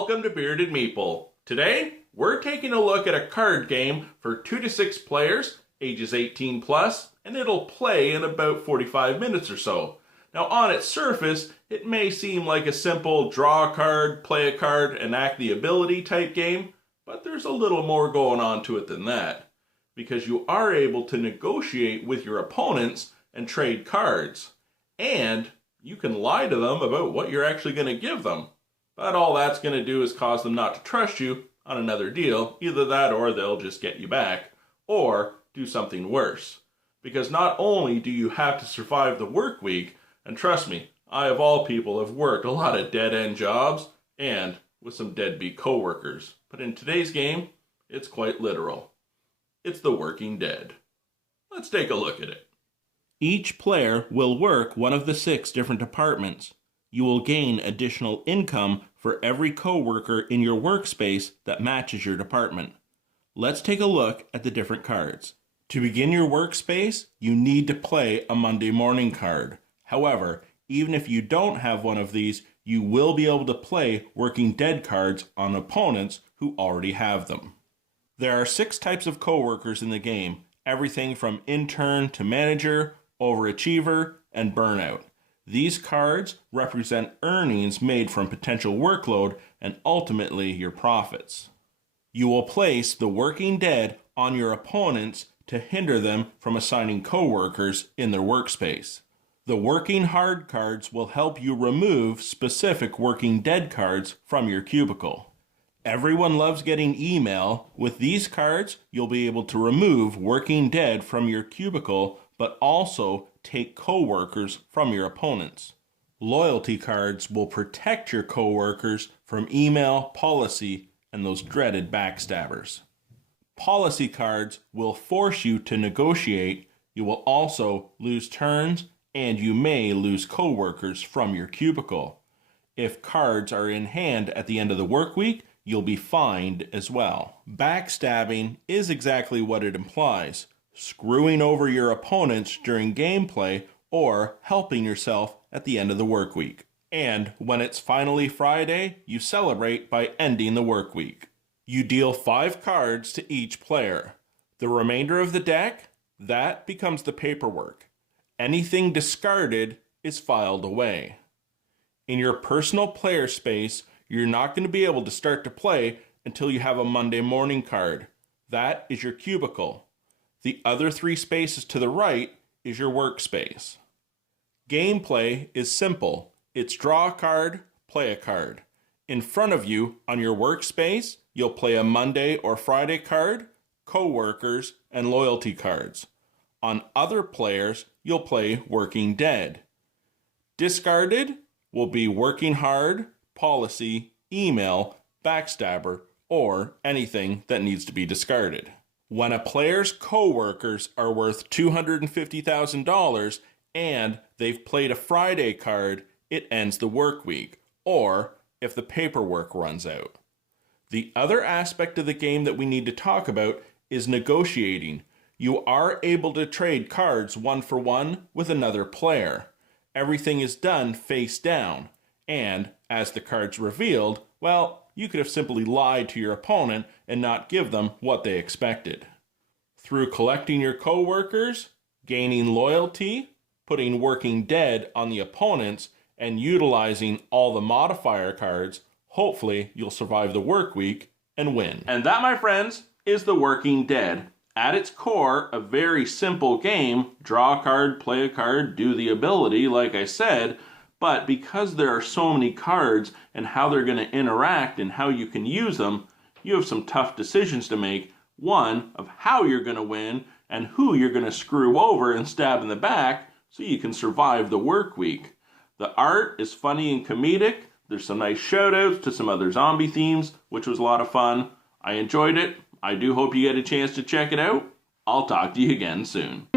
welcome to Bearded Meeple. Today, we're taking a look at a card game for 2 to 6 players, ages 18 plus, and it'll play in about 45 minutes or so. Now, on its surface, it may seem like a simple draw a card, play a card, enact the ability type game, but there's a little more going on to it than that, because you are able to negotiate with your opponents and trade cards, and you can lie to them about what you're actually going to give them. But all that's going to do is cause them not to trust you on another deal. Either that or they'll just get you back, or do something worse. Because not only do you have to survive the work week, and trust me, I of all people have worked a lot of dead-end jobs and with some deadbeat coworkers. But in today's game, it's quite literal. It's the working dead. Let's take a look at it. Each player will work one of the 6 different departments. You will gain additional income for every coworker in your workspace that matches your department. Let's take a look at the different cards. To begin your workspace, you need to play a Monday morning card. However, even if you don't have one of these, you will be able to play working dead cards on opponents who already have them. There are 6 types of coworkers in the game, everything from intern to manager, overachiever, and burnout. These cards represent earnings made from potential workload and ultimately your profits. You will place the working dead on your opponents to hinder them from assigning coworkers in their workspace. The working hard cards will help you remove specific working dead cards from your cubicle. Everyone loves getting email. With these cards, you'll be able to remove working dead from your cubicle, but also take coworkers from your opponents. Loyalty cards will protect your coworkers from email, policy, and those dreaded backstabbers. Policy cards will force you to negotiate. You will also lose turns, and you may lose coworkers from your cubicle. If cards are in hand at the end of the work week, you'll be fined as well. Backstabbing is exactly what it implies. Screwing over your opponents during gameplay or helping yourself at the end of the work week. And when it's finally Friday, you celebrate by ending the work week. You deal 5 cards to each player. The remainder of the deck, that becomes the paperwork. Anything discarded is filed away. In your personal player space, you're not going to be able to start to play until you have a Monday morning card. That is your cubicle. The other 3 spaces to the right is your workspace. Gameplay is simple. It's draw a card, play a card. In front of you on your workspace, you'll play a Monday or Friday card, coworkers, and loyalty cards. On other players, you'll play working dead. Discarded will be working hard, policy, email, backstabber, or anything that needs to be discarded. When a player's coworkers are worth $250,000 and they've played a Friday card, it ends the work week, or if the paperwork runs out. The other aspect of the game that we need to talk about is negotiating. You are able to trade cards 1 for 1 with another player. Everything is done face down, and as the cards revealed, well, you could have simply lied to your opponent and not give them what they expected. Through collecting your coworkers, gaining loyalty, putting working dead on the opponents, and utilizing all the modifier cards, hopefully you'll survive the work week and win. And that, my friends, is the working dead. At its core, a very simple game. Draw a card, play a card, do the ability, like I said. But because there are so many cards and how they're going to interact and how you can use them, you have some tough decisions to make. One, of how you're going to win and who you're going to screw over and stab in the back so you can survive the work week. The art is funny and comedic. There's some nice shout-outs to some other zombie themes, which was a lot of fun. I enjoyed it. I do hope you get a chance to check it out. I'll talk to you again soon.